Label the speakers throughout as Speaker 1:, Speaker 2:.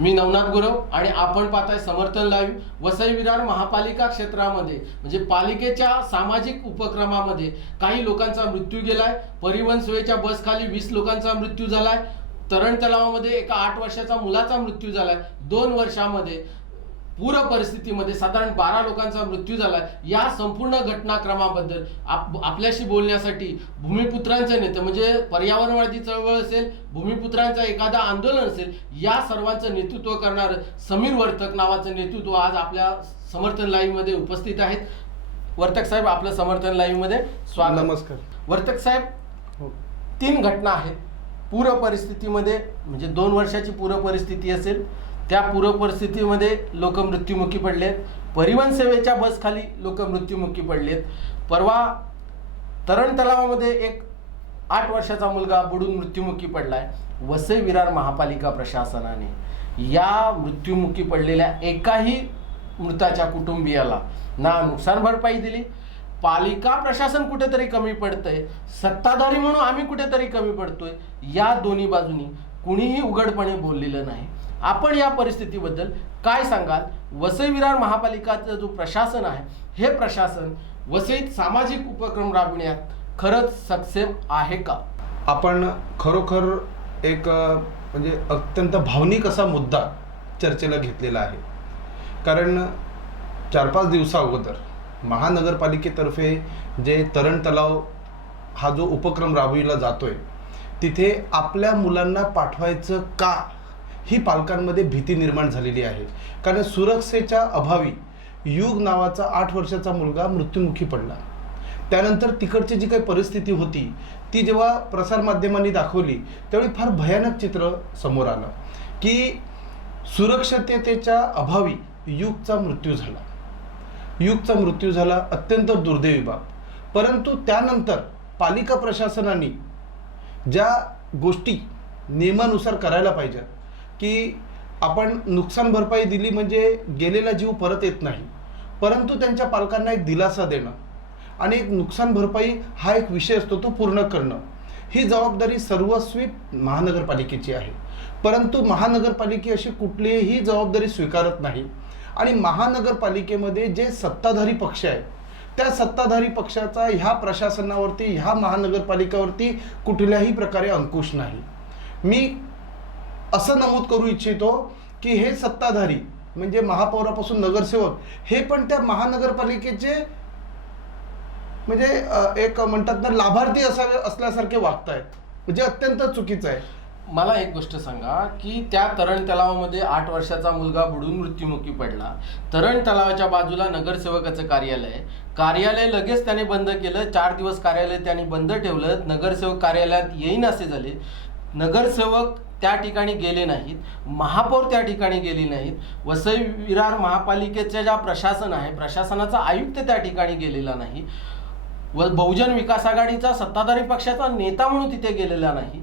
Speaker 1: मी नवनाथ गुरव आणि आपण पाहताय समर्थन लाईव्ह वसई विरार महापालिका क्षेत्रामध्ये म्हणजे पालिकेच्या सामाजिक उपक्रमामध्ये काही लोकांचा मृत्यू गेलाय. परिवहन सेवेच्या बसखाली वीस लोकांचा मृत्यू झालाय. तरण तलावामध्ये एका आठ वर्षाचा मुलाचा मृत्यू झालाय. दोन वर्षामध्ये पूर परिस्थितीमध्ये साधारण बारा लोकांचा मृत्यू झाला. या संपूर्ण घटनाक्रमाबद्दल आप आपल्याशी बोलण्यासाठी भूमिपुत्रांचे नेते म्हणजे पर्यावरणवादी चळवळ असेल भूमिपुत्रांचं एखादा आंदोलन असेल या सर्वांचं नेतृत्व करणारं समीर वर्तक नावाचं नेतृत्व आज आपल्या समर्थन लाईव्हमध्ये उपस्थित आहेत. वर्तक साहेब आपलं समर्थन लाईव्हमध्ये स्वागत.
Speaker 2: नमस्कार.
Speaker 1: वर्तक साहेब
Speaker 2: हो.
Speaker 1: तीन घटना आहेत. पूर परिस्थितीमध्ये म्हणजे दोन वर्षाची पूर परिस्थिती असेल त्या पूर परिस्थितीमध्ये लोक मृत्युमुखी पडलेत. परिवहन सेवेच्या बसखाली लोक मृत्युमुखी पडलेत. परवा तरण तलावामध्ये एक आठ वर्षाचा मुलगा बुडून मृत्युमुखी पडलाय. वसई विरार महापालिका प्रशासनाने या मृत्युमुखी पडलेल्या एकाही मृताच्या कुटुंबियाला ना नुकसान भरपाई दिली. पालिका प्रशासन कुठेतरी कमी पडतंय. सत्ताधारी म्हणून आम्ही कुठेतरी कमी पडतोय. या दोन्ही बाजूनी कुणीही उघडपणे बोललेलं नाही. आपण या परिस्थितीबद्दल काय सांगाल? वसई विरार महापालिकाचं जो प्रशासन आहे हे प्रशासन वसईत सामाजिक उपक्रम राबविण्यात खरंच सक्षम आहे का?
Speaker 2: आपण खरोखर एक म्हणजे अत्यंत भावनिक असा मुद्दा चर्चेला घेतलेला आहे. कारण चार पाच दिवसा अगोदर महानगरपालिकेतर्फे जे तरण तलाव हा जो उपक्रम राबविला जातोय तिथे आपल्या मुलांना पाठवायचं का? ही पालकांमध्ये भीती निर्माण झालेली आहे. कारण सुरक्षेच्या अभावी युग नावाचा आठ वर्षाचा मुलगा मृत्युमुखी पडला. त्यानंतर तिकडची जी काही परिस्थिती होती ती जेव्हा प्रसारमाध्यमांनी दाखवली त्यावेळी फार भयानक चित्र समोर आलं की सुरक्षिततेच्या अभावी युगचा मृत्यू झाला. युगचा मृत्यू झाला अत्यंत दुर्दैवी बाब. परंतु त्यानंतर पालिका प्रशासनाने ज्या गोष्टी नियमानुसार करायला पाहिजेत की आपण नुकसान भरपाई दिली म्हणजे गेलेला जीव परत येत नाही. परंतु त्यांच्या पालकांना एक दिलासा देणं आणि एक नुकसान भरपाई हा एक विषय असतो तो पूर्ण करणं. ही जबाबदारी सर्वस्वी महानगरपालिकेची आहे. परंतु महानगरपालिके अशी कुठलीही जबाबदारी स्वीकारत नाही आणि महानगरपालिकेमध्ये जे सत्ताधारी पक्ष आहेत त्या सत्ताधारी पक्षाचा ह्या प्रशासनावरती ह्या महानगरपालिकावरती कुठल्याही प्रकारे अंकुश नाही. मी असं नमूद करू इच्छितो की हे सत्ताधारी म्हणजे महापौरापासून नगरसेवक हे पण त्या महानगरपालिकेचे म्हणजे एक म्हणतात ना लाभार्थी असावे असल्यासारखे वागत आहेत म्हणजे अत्यंत चुकीचं आहे.
Speaker 1: मला एक गोष्ट सांगा की त्या तरण तलावामध्ये आठ वर्षाचा मुलगा बुडून मृत्युमुखी पडला. तरण तलावाच्या बाजूला नगरसेवकाचं कार्यालय कार्यालय लगेच त्याने बंद केलं चार दिवस कार्यालय त्याने बंद ठेवलं नगरसेवक कार्यालयात येईन असे झाले. नगरसेवक त्या ठिकाणी गेले नाहीत. महापौर त्या ठिकाणी गेले नाहीत. वसई विरार महापालिकेच्या ज्या प्रशासन आहे प्रशासनाचा आयुक्त त्या ठिकाणी गेलेला नाही. व बहुजन विकास आघाडीचा सत्ताधारी पक्षाचा नेता म्हणून तिथे गेलेला नाही.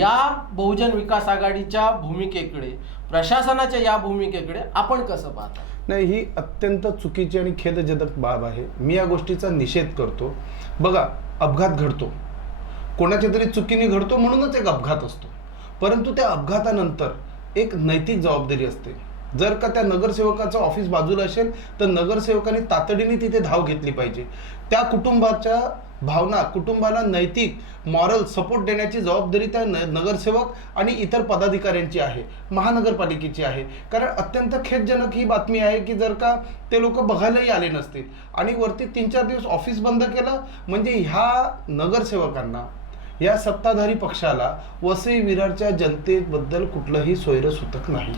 Speaker 1: या बहुजन विकास आघाडीच्या भूमिकेकडे प्रशासनाच्या या भूमिकेकडे आपण कसं पाहता?
Speaker 2: नाही ही अत्यंत चुकीची आणि खेदजनक बाब आहे. मी या गोष्टीचा निषेध करतो. बघा अपघात घडतो. कोणाच्या तरी चुकीने घडतो म्हणूनच एक अपघात असतो. परंतु त्या अपघातानंतर एक नैतिक जबाबदारी असते. जर का त्या नगरसेवकाचं ऑफिस बाजूला असेल तर नगरसेवकाने तातडीने तिथे धाव घेतली पाहिजे. त्या कुटुंबाच्या भावना कुटुंबाला नैतिक मॉरल सपोर्ट देण्याची जबाबदारी त्या न नगरसेवक आणि इतर पदाधिकाऱ्यांची आहे. महानगरपालिकेची आहे. कारण अत्यंत खेदजनक ही बातमी आहे की जर का ते लोक बघायलाही आले नसतील आणि वरती तीन चार दिवस ऑफिस बंद केलं म्हणजे ह्या नगरसेवकांना या सत्ताधारी पक्षाला वसई विरारच्या जनतेबद्दल कुठलंही सोयरसूतक नाही.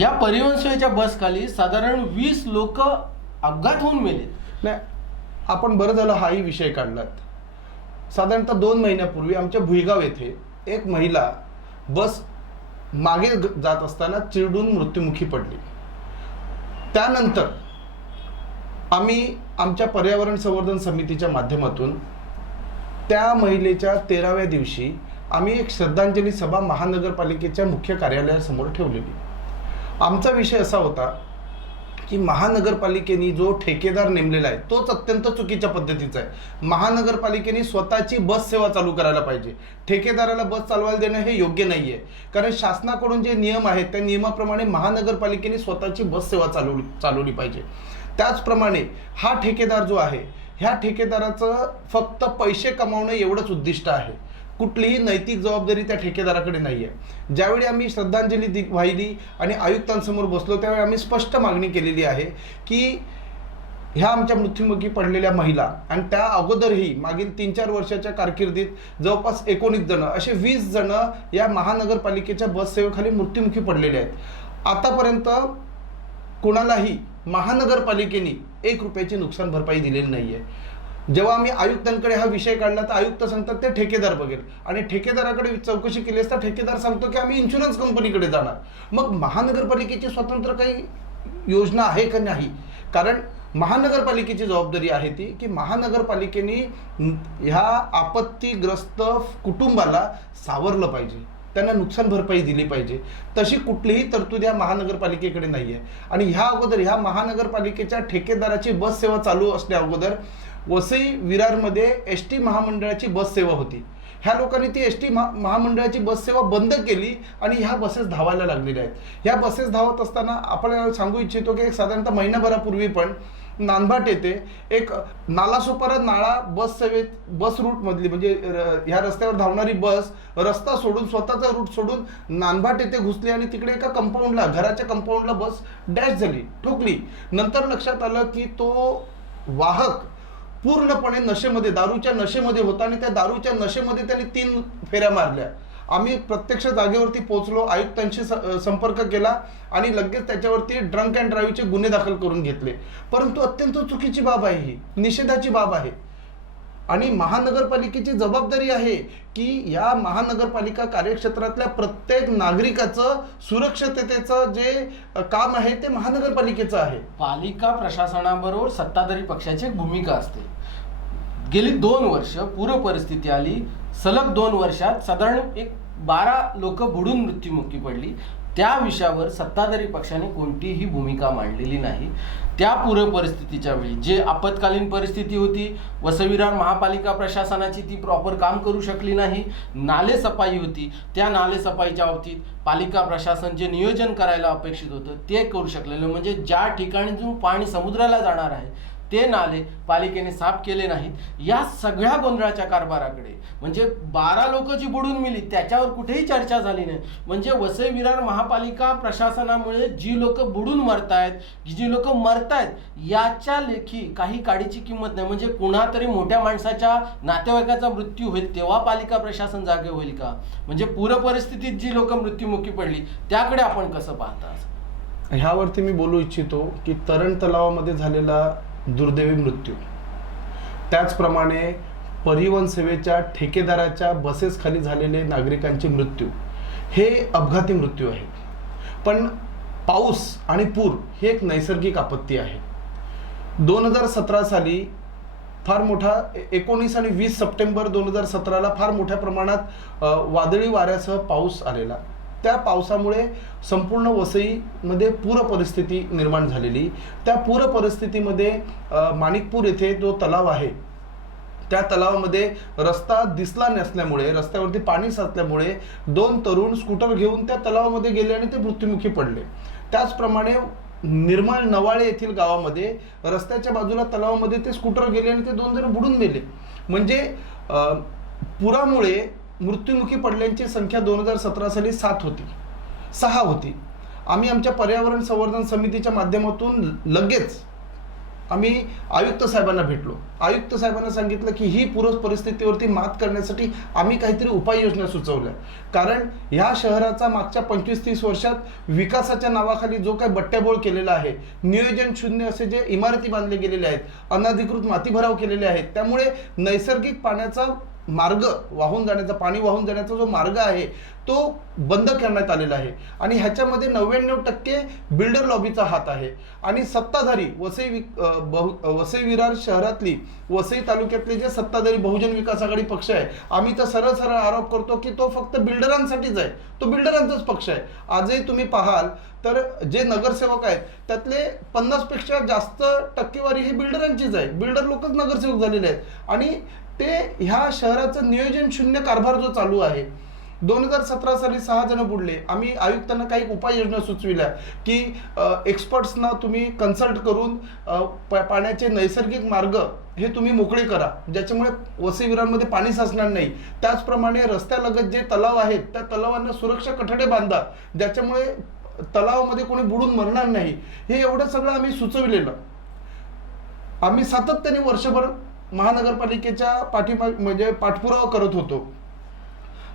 Speaker 1: या परिवहन सेवेच्या बसखाली साधारण वीस लोक अपघात होऊन मेले.
Speaker 2: नाही आपण बरं झालं हाही विषय काढलात. साधारणतः दोन महिन्यापूर्वी आमच्या भुईगाव येथे एक महिला बस मागे जात असताना चिरडून मृत्युमुखी पडली. त्यानंतर आम्ही आमच्या पर्यावरण संवर्धन समितीच्या माध्यमातून त्या महिलेच्या तेराव्या दिवशी आम्ही एक श्रद्धांजली सभा महानगरपालिकेच्या मुख्य कार्यालयासमोर ठेवलेली. आमचा विषय असा होता की महानगरपालिकेने जो ठेकेदार नेमलेला आहे तोच अत्यंत चुकीच्या पद्धतीचा आहे. महानगरपालिकेने स्वतःची बस सेवा चालू करायला पाहिजे. ठेकेदाराला बस चालवायला देणं हे योग्य नाही आहे कारण शासनाकडून जे नियम आहेत त्या नियमाप्रमाणे महानगरपालिकेने स्वतःची बस सेवा चालवली चालवली पाहिजे. त्याचप्रमाणे हा ठेकेदार जो आहे ह्या ठेकेदाराचं फक्त पैसे कमावणं एवढंच उद्दिष्ट आहे. कुठलीही नैतिक जबाबदारी त्या ठेकेदाराकडे नाही आहे ज्यावेळी आम्ही श्रद्धांजली दि वाहिली आणि आयुक्तांसमोर बसलो त्यावेळी आम्ही स्पष्ट मागणी केलेली आहे की ह्या आमच्या मृत्युमुखी पडलेल्या महिला आणि त्या अगोदरही मागील तीन चार वर्षाच्या कारकिर्दीत जवळपास एकोणीस जण असे वीस जणं या महानगरपालिकेच्या बससेवेखाली मृत्युमुखी पडलेले आहेत. आतापर्यंत कोणालाही महानगरपालिकेने एक रुपयाची नुकसान भरपाई दिलेली नाही आहे जेव्हा आम्ही आयुक्तांकडे हा विषय काढला तर आयुक्त सांगतात ते ठेकेदार बघेल. आणि ठेकेदाराकडे चौकशी केली असता ठेकेदार सांगतो की आम्ही इन्शुरन्स कंपनीकडे जाणार. मग महानगरपालिकेची स्वतंत्र काही योजना आहे का नाही? कारण महानगरपालिकेची जबाबदारी आहे ती की महानगरपालिकेने ह्या आपत्तीग्रस्त कुटुंबाला सावरलं पाहिजे. त्यांना नुकसान भरपाई दिली पाहिजे. तशी कुठलीही तरतूद या महानगरपालिकेकडे नाही आहे आणि ह्या अगोदर ह्या महानगरपालिकेच्या ठेकेदाराची बस सेवा चालू असल्या अगोदर वसई विरारमध्ये एस टी महामंडळाची बस सेवा होती. ह्या लोकांनी ती एस टी महा महामंडळाची बस सेवा बंद केली आणि ह्या बसेस धावायला लागलेल्या आहेत. ह्या बसेस धावत असताना आपण सांगू इच्छितो की साधारणतः महिनाभरापूर्वी पण नांदभाट येथे एक नालासोपारा नाळा बस सेवेत बस रूटमधली म्हणजे र- ह्या रस्त्यावर धावणारी बस रस्ता सोडून स्वतःचा रूट सोडून नांदभाट येथे घुसली आणि तिकडे एका कंपाऊंडला घराच्या कंपाऊंडला बस डॅश झाली ठोकली. नंतर लक्षात आलं की तो वाहक पूर्णपणे नशेमध्ये दारूच्या नशेमध्ये होता आणि त्या दारूच्या नशेमध्ये त्याने तीन फेऱ्या मारल्या. आम्ही प्रत्यक्ष जागेवरती पोहोचलो आयुक्तांशी स- संपर्क केला आणि लगेच त्याच्यावरती ड्रंक अँड ड्राईव्हचे गुन्हे दाखल करून घेतले. परंतु अत्यंत चुकीची बाब आहे ही निषेधाची बाब आहे. आणि महानगरपालिकेची जबाबदारी आहे की या महानगरपालिका कार्यक्षेत्रातल्या प्रत्येक नागरिकाचं सुरक्षिततेचं जे काम आहे ते महानगरपालिकेचं आहे.
Speaker 1: पालिका प्रशासनाबरोबर सत्ताधारी पक्षाची एक भूमिका असते. गेली दोन वर्ष पूर परिस्थिती आली सलग दोन वर्षात साधारण एक बारा लोक बुडून मृत्युमुखी पडली. त्या विषयावर सत्ताधारी पक्षाने कोणतीही भूमिका मांडलेली नाही. त्या पूर परिस्थितीच्या वेळी जे आपत्कालीन परिस्थिती होती वसविरार महापालिका प्रशासनाची ती प्रॉपर काम करू शकली नाही नाले सफाई होती त्या नाले सफाईच्या बाबतीत पालिका प्रशासन जे नियोजन करायला अपेक्षित होतं ते करू शकलेलं म्हणजे ज्या ठिकाणी जो पाणी समुद्राला जाणार आहे ते नाले पालिकेने साफ केले नाहीत. या सगळ्या गोंधळाच्या कारभाराकडे म्हणजे बारा लोक जी बुडून मिली त्याच्यावर कुठेही चर्चा झाली नाही. म्हणजे वसई विरार महापालिका प्रशासनामुळे जी लोक बुडून मरतायत जी लोक मरतायत याच्या लेखी काही काडीची किंमत नाही. म्हणजे कुणातरी मोठ्या माणसाच्या नातेवाईकाचा मृत्यू होईल तेव्हा पालिका प्रशासन जागे होईल का? म्हणजे पूर परिस्थितीत जी लोक मृत्युमुखी पडली त्याकडे आपण कसं पाहता?
Speaker 2: ह्यावरती मी बोलू इच्छितो की तरण तलावामध्ये झालेला दुर्दैवी मृत्यू. त्याचप्रमाणे परिवहन सेवेच्या ठेकेदाराच्या बसेसखाली झालेले नागरिकांचे मृत्यू. हे अपघाती मृत्यू आहेत पण पाऊस आणि पूर ही एक नैसर्गिक आपत्ती आहे. दोन हजार सतरा साली फार मोठा ए- एकोणीस आणि वीस सप्टेंबर दोन हजार सतराला फार मोठ्या प्रमाणात वादळी वाऱ्यासह पाऊस आलेला. त्या पावसामुळे संपूर्ण वसईमध्ये पूर परिस्थिती निर्माण झालेली. त्या पूर परिस्थितीमध्ये माणिकपूर येथे जो तलाव आहे त्या तलावामध्ये रस्ता दिसला नसल्यामुळे रस्त्यावरती पाणी साचल्यामुळे दोन तरुण स्कूटर घेऊन त्या तलावामध्ये गेले आणि ते मृत्युमुखी पडले. त्याचप्रमाणे निर्मळ नवाळे येथील गावामध्ये रस्त्याच्या बाजूला तलावामध्ये ते स्कूटर गेले आणि ते दोन जण बुडून गेले म्हणजे पुरामुळे मृत्युमुखी पडल्यांची संख्या दोन हजार सतरा साली सात होती. सहा होती. आम्ही आमच्या पर्यावरण संवर्धन समितीच्या माध्यमातून लगेच आम्ही आयुक्त साहेबांना भेटलो. आयुक्त साहेबांना सांगितलं की ही पूर परिस्थितीवरती मात करण्यासाठी आम्ही काहीतरी उपाययोजना सुचवल्या. कारण ह्या शहराचा मागच्या पंचवीस तीस वर्षात विकासाच्या नावाखाली जो काही बट्ट्याबोळ केलेला आहे नियोजन शून्य असे जे इमारती बांधले गेलेले आहेत अनधिकृत माती भराव केलेले आहेत त्यामुळे नैसर्गिक पाण्याचा मार्ग वाहून जाण्याचा पाणी वाहून जाण्याचा जो मार्ग आहे तो बंद करण्यात आलेला आहे. आणि ह्याच्यामध्ये नव्याण्णव टक्के बिल्डर लॉबीचा हात आहे. आणि सत्ताधारी वसई बहु वसई विरार शहरातली वसई तालुक्यातले जे सत्ताधारी बहुजन विकास आघाडी पक्ष आहे आम्ही तर सरळ सरळ आरोप करतो की तो फक्त बिल्डरांसाठीच आहे. तो बिल्डरांचाच पक्ष आहे. आजही तुम्ही पाहाल तर जे नगरसेवक आहेत त्यातले पन्नासपेक्षा जास्त टक्केवारी ही बिल्डरांचीच आहे. बिल्डर लोकच नगरसेवक झालेले आहेत. आणि ते ह्या शहराचं नियोजन शून्य कारभार जो चालू आहे दोन हजार सतरा साली सहा जण बुडले. आम्ही आयुक्तांना काही उपाययोजना सुचविल्या की एक्सपर्ट्सना तुम्ही कन्सल्ट करून प- पाण्याचे नैसर्गिक मार्ग हे तुम्ही मोकळे करा. ज्याच्यामुळे वसईविरांमध्ये पाणी साचणार नाही. त्याचप्रमाणे रस्त्यालगत जे तलाव आहेत त्या तलावांना सुरक्षा कठडे बांधा. ज्याच्यामुळे तलावामध्ये कोणी बुडून मरणार नाही. हे एवढं सगळं आम्ही सुचविलेलं. आम्ही सातत्याने वर्षभर महानगरपालिकेच्या पाठीमा म्हणजे पाठपुरावा करत होतो.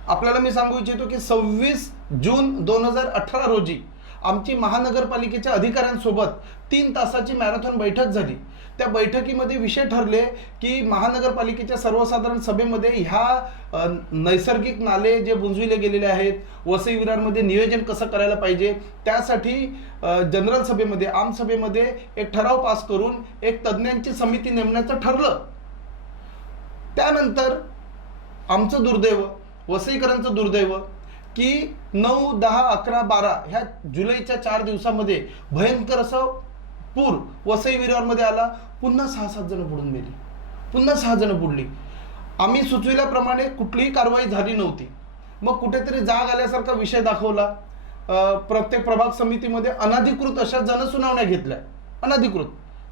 Speaker 2: आपल्याला मी सांगू इच्छितो की सव्वीस जून दोन हजार अठरा रोजी आमची महानगरपालिकेच्या अधिकाऱ्यांसोबत तीन तासाची मॅरेथॉन बैठक झाली. त्या बैठकीमध्ये विषय ठरले की महानगरपालिकेच्या सर्वसाधारण सभेमध्ये ह्या नैसर्गिक नाले जे बुंजविले गेलेले आहेत वसई विरारमध्ये नियोजन कसं करायला पाहिजे त्यासाठी जनरल सभेमध्ये आमसभेमध्ये एक ठराव पास करून एक तज्ज्ञांची समिती नेमण्याचं ठरलं. त्यानंतर आमचं दुर्दैव वसईकरांचं दुर्दैव की नऊ दहा अकरा बारा ह्या जुलैच्या चार दिवसामध्ये भयंकर असं पूर वसई विरारमध्ये आला. पुन्हा सहा सात जण बुडून गेली पुन्हा सहा जण बुडली. आम्ही सुचविल्याप्रमाणे कुठलीही कारवाई झाली नव्हती. मग कुठेतरी जाग आल्यासारखा विषय दाखवला. प्रत्येक प्रभाग समितीमध्ये अनधिकृत अशा जनसुनावण्या घेतल्या. अनधिकृत.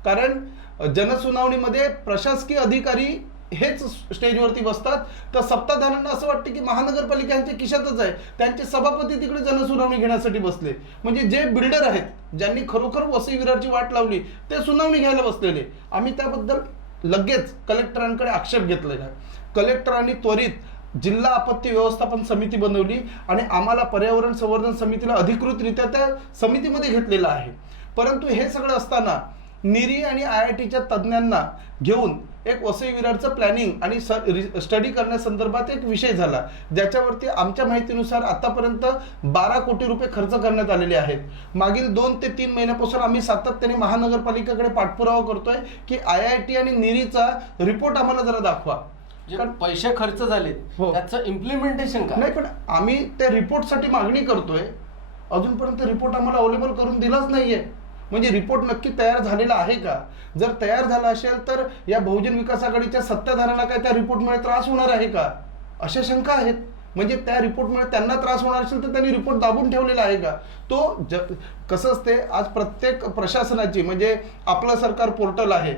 Speaker 2: कारण जनसुनावणीमध्ये प्रशासकीय अधिकारी हेच स्टेजवरती बसतात. तर सत्ताधाऱ्यांना असं वाटतं की महानगरपालिकांच्या किशातच खिशातच आहे. त्यांचे सभापती तिकडे जनसुनावणी घेण्यासाठी बसले. म्हणजे जे बिल्डर आहेत ज्यांनी खरोखर वसई विरारची वाट लावली ते सुनावणी घ्यायला बसलेले. आम्ही त्याबद्दल लगेच कलेक्टरांकडे आक्षेप घेतलेला आहे. कलेक्टरांनी त्वरित जिल्हा आपत्ती व्यवस्थापन समिती बनवली आणि आम्हाला पर्यावरण संवर्धन समितीला अधिकृतरित्या त्या समितीमध्ये घेतलेलं आहे. परंतु हे सगळं असताना निरी आणि आय आय टीच्या तज्ज्ञांना घेऊन एक वसई विरारचं प्लॅनिंग आणि स्टडी करण्यासंदर्भात एक विषय झाला. ज्याच्यावरती आमच्या माहितीनुसार आतापर्यंत बारा कोटी रुपये खर्च करण्यात आलेले आहेत. मागील दोन ते तीन महिन्यापासून आम्ही सातत्याने महानगरपालिकेकडे पाठपुरावा करतोय की आय आय टी आणि निरीचा रिपोर्ट आम्हाला जरा दाखवा.
Speaker 1: पैसे खर्च झालेत
Speaker 2: हो.
Speaker 1: त्याचं इम्प्लिमेंटेशन काय?
Speaker 2: नाही पण आम्ही त्या रिपोर्टसाठी मागणी करतोय. अजूनपर्यंत रिपोर्ट आम्हाला अवेलेबल करून दिलाच नाहीये. म्हणजे रिपोर्ट नक्की तयार झालेला आहे का? जर तयार झाला असेल तर या बहुजन विकास आघाडीच्या सत्ताधाऱ्यांना काय त्या रिपोर्टमुळे त्रास होणार आहे का? अशा शंका आहेत. म्हणजे त्या रिपोर्टमुळे त्यांना त्रास होणार असेल तर त्यांनी रिपोर्ट दाबून ठेवलेला आहे का? तो ज कसं असते आज प्रत्येक प्रशासनाची म्हणजे आपलं सरकार पोर्टल आहे.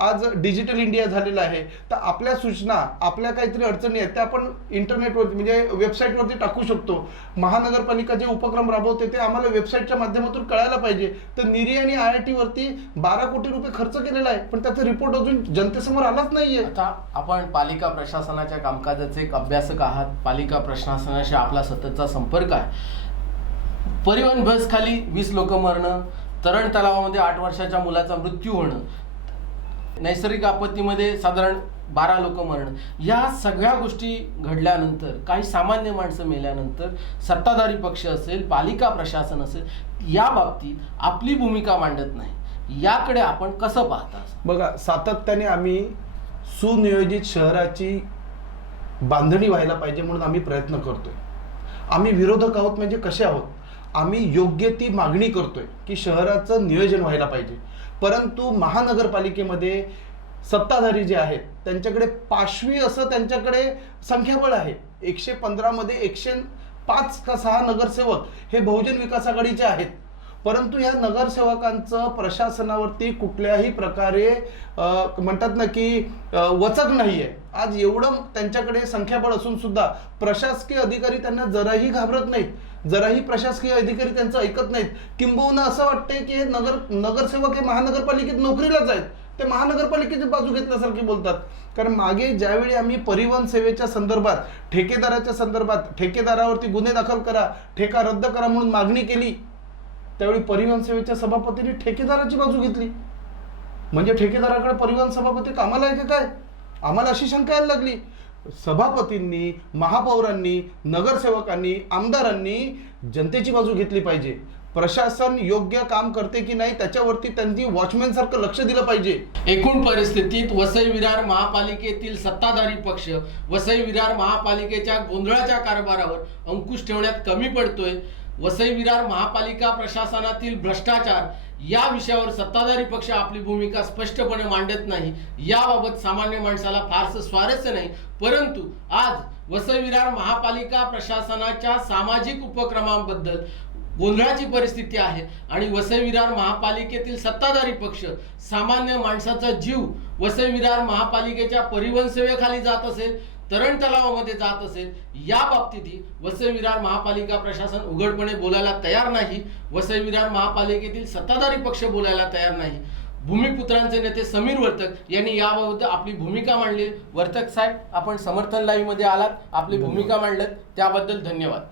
Speaker 2: आज डिजिटल इंडिया झालेलं आहे तर आपल्या सूचना आपल्या काहीतरी अडचणी आहेत त्या आपण इंटरनेटवरती म्हणजे वेबसाईटवरती टाकू शकतो. महानगरपालिका जे उपक्रम राबवते ते आम्हाला वेबसाईटच्या माध्यमातून कळायला पाहिजे. तर निरी आणि आय आय टीवरती बारा कोटी रुपये खर्च केलेला आहे पण त्याचा रिपोर्ट अजून जनतेसमोर आलाच नाहीये.
Speaker 1: आता आपण पालिका प्रशासनाच्या कामकाजाचे एक अभ्यासक आहात. पालिका प्रशासनाशी आपला सततचा संपर्क आहे. परिवहन बस खाली वीस लोक मरणं तरण तलावामध्ये आठ वर्षाच्या मुलाचा मृत्यू होणं नैसर्गिक आपत्तीमध्ये साधारण बारा लोक मरणं. या सगळ्या गोष्टी घडल्यानंतर काही सामान्य माणसं मेल्यानंतर सत्ताधारी पक्ष असेल पालिका प्रशासन असेल या बाबतीत आपली भूमिका मांडत नाही. याकडे आपण कसं पाहता?
Speaker 2: बघा सातत्याने आम्ही सुनियोजित शहराची बांधणी व्हायला पाहिजे म्हणून आम्ही प्रयत्न करतोय. आम्ही विरोधक आहोत म्हणजे कसे आहोत? आम्ही योग्य ती मागणी करतोय की शहराचं नियोजन व्हायला पाहिजे. परंतु महानगरपालिकेमध्ये सत्ताधारी जे आहेत त्यांच्याकडे पाचवी असं त्यांच्याकडे संख्याबळ आहे. एकशे पंधरामध्ये एकशे पाच का सहा नगरसेवक हे बहुजन विकास आघाडीचे आहेत. परंतु या नगरसेवकांचं प्रशासनावरती कुठल्याही प्रकारे म्हणतात ना की वचक नाही आहे आज एवढं त्यांच्याकडे संख्याबळ असून सुद्धा प्रशासकीय अधिकारी त्यांना जराही घाबरत नाहीत. जराही प्रशासकीय अधिकारी त्यांचं ऐकत नाहीत. किंबहुना असं वाटतंय की हे नगर नगरसेवक हे महानगरपालिकेत नोकरीलाच आहेत. ते महानगरपालिकेची बाजू घेतल्यासारखे बोलतात. कारण मागे ज्यावेळी आम्ही परिवहन सेवेच्या संदर्भात ठेकेदाराच्या संदर्भात ठेकेदारावरती गुन्हे दाखल करा ठेका रद्द करा म्हणून मागणी केली त्यावेळी परिवहन सेवेच्या सभापतीने ठेकेदाराची बाजू घेतली. म्हणजे ठेकेदाराकडे परिवहन सभापती कामाला आहे का काय? आम्हाला अशी शंका यायला लागली. सभापतींनी महापौरांनी नगरसेवकांनी आमदारांनी जनतेची बाजू घेतली पाहिजे. प्रशासन योग्य काम करते की नाही त्याच्यावरती त्यांनी वॉचमॅन सारखं लक्ष दिलं पाहिजे.
Speaker 1: एकूण परिस्थितीत वसई विरार महापालिकेतील सत्ताधारी पक्ष वसई विरार महापालिकेच्या गोंधळाच्या कारभारावर अंकुश ठेवण्यात कमी पडतोय. वसई विरार महापालिका प्रशासनातील भ्रष्टाचार या विषयावर सत्ताधारी पक्ष आपली भूमिका स्पष्टपणे मांडत नाही. याबाबत सामान्य माणसाला फारसं स्वारस्य नाही. परंतु आज वसई विरार महापालिका प्रशासनाच्या सामाजिक उपक्रमांबद्दल गोंधळाची परिस्थिती आहे आणि वसई विरार महापालिकेतील सत्ताधारी पक्ष सामान्य माणसाचा जीव वसई विरार महापालिकेच्या परिवहन सेवेखाली जात असेल तरण तलावामध्ये जात असेल या बाबतीतही वसई विरार महापालिका प्रशासन उघडपणे बोलायला तयार नाही. वसई विरार महापालिकेतील सत्ताधारी पक्ष बोलायला तयार नाही. भूमिपुत्रांचे नेते समीर वर्तक यांनी याबाबत आपली भूमिका मांडली. वर्तक साहेब आपण समर्थन लाईव्हमध्ये आलात. आपली भूमिका मांडलं त्याबद्दल धन्यवाद.